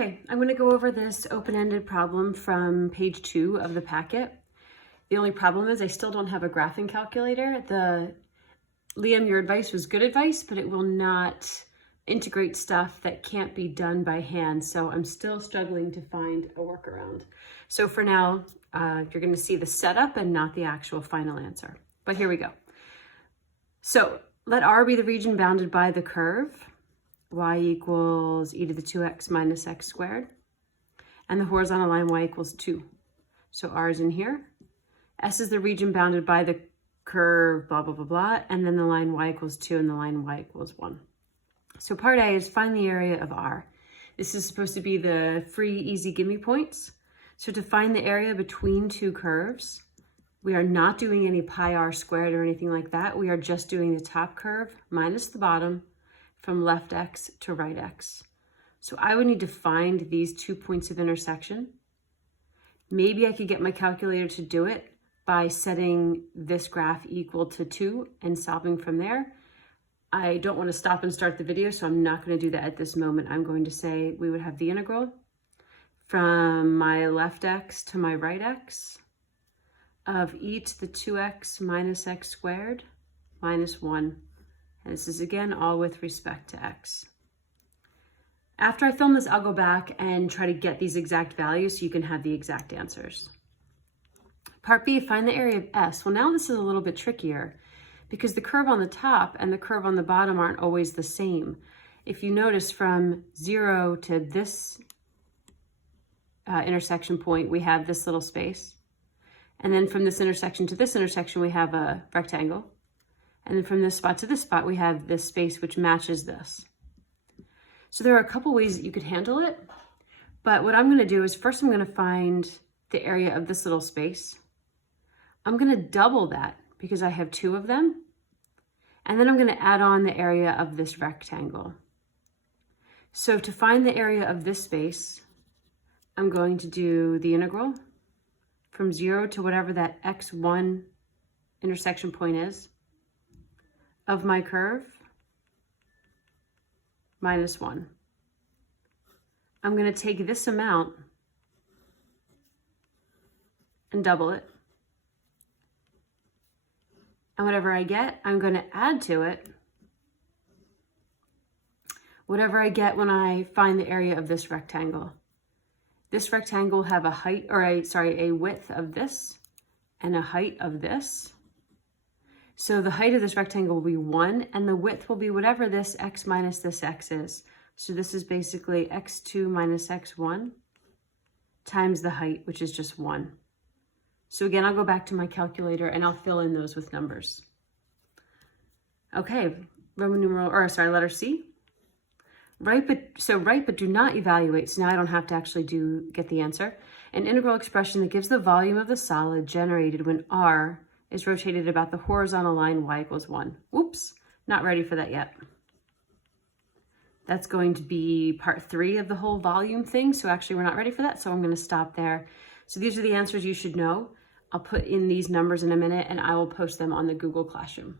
Okay, I'm going to go over this open-ended problem from page 2 of the packet. The only problem is I still don't have a graphing calculator. Liam, your advice was good advice, but it will not integrate stuff that can't be done by hand. So I'm still struggling to find a workaround. So for now, you're going to see the setup and not the actual final answer. But here we go. So let R be the region bounded by the curve y equals e to the 2x minus x squared, and the horizontal line y equals 2. So R is in here. S is the region bounded by the curve, blah, blah, blah, blah, and then the line y equals 2 and the line y equals 1. So part A is find the area of R. This is supposed to be the free, easy gimme points. So to find the area between two curves, we are not doing any pi r squared or anything like that. We are just doing the top curve minus the bottom from left x to right x. So I would need to find these 2 points of intersection. Maybe I could get my calculator to do it by setting this graph equal to 2 and solving from there. I don't want to stop and start the video, so I'm not going to do that at this moment. I'm going to say we would have the integral from my left x to my right x of e to the 2x minus x squared minus 1. And this is again all with respect to x. After I film this, I'll go back and try to get these exact values so you can have the exact answers. Part B, find the area of S. Well, now this is a little bit trickier because the curve on the top and the curve on the bottom aren't always the same. If you notice from 0 to this intersection point, we have this little space. And then from this intersection to this intersection, we have a rectangle. And then from this spot to this spot, we have this space which matches this. So there are a couple ways that you could handle it. But what I'm going to do is first I'm going to find the area of this little space. I'm going to double that because I have 2 of them. And then I'm going to add on the area of this rectangle. So to find the area of this space, I'm going to do the integral from 0 to whatever that x1 intersection point is of my curve minus 1. I'm going to take this amount and double it. And whatever I get, I'm going to add to it whatever I get when I find the area of this rectangle. This rectangle will have a width of this and a height of this. So the height of this rectangle will be 1 and the width will be whatever this x minus this x is. So this is basically x2 minus x1 times the height, which is just 1. So again, I'll go back to my calculator and I'll fill in those with numbers. Okay, letter C. Write but do not evaluate. So now I don't have to actually get the answer. An integral expression that gives the volume of the solid generated when R is rotated about the horizontal line y equals 1. Oops, not ready for that yet. That's going to be part 3 of the whole volume thing. So actually we're not ready for that. So I'm going to stop there. So these are the answers you should know. I'll put in these numbers in a minute and I will post them on the Google Classroom.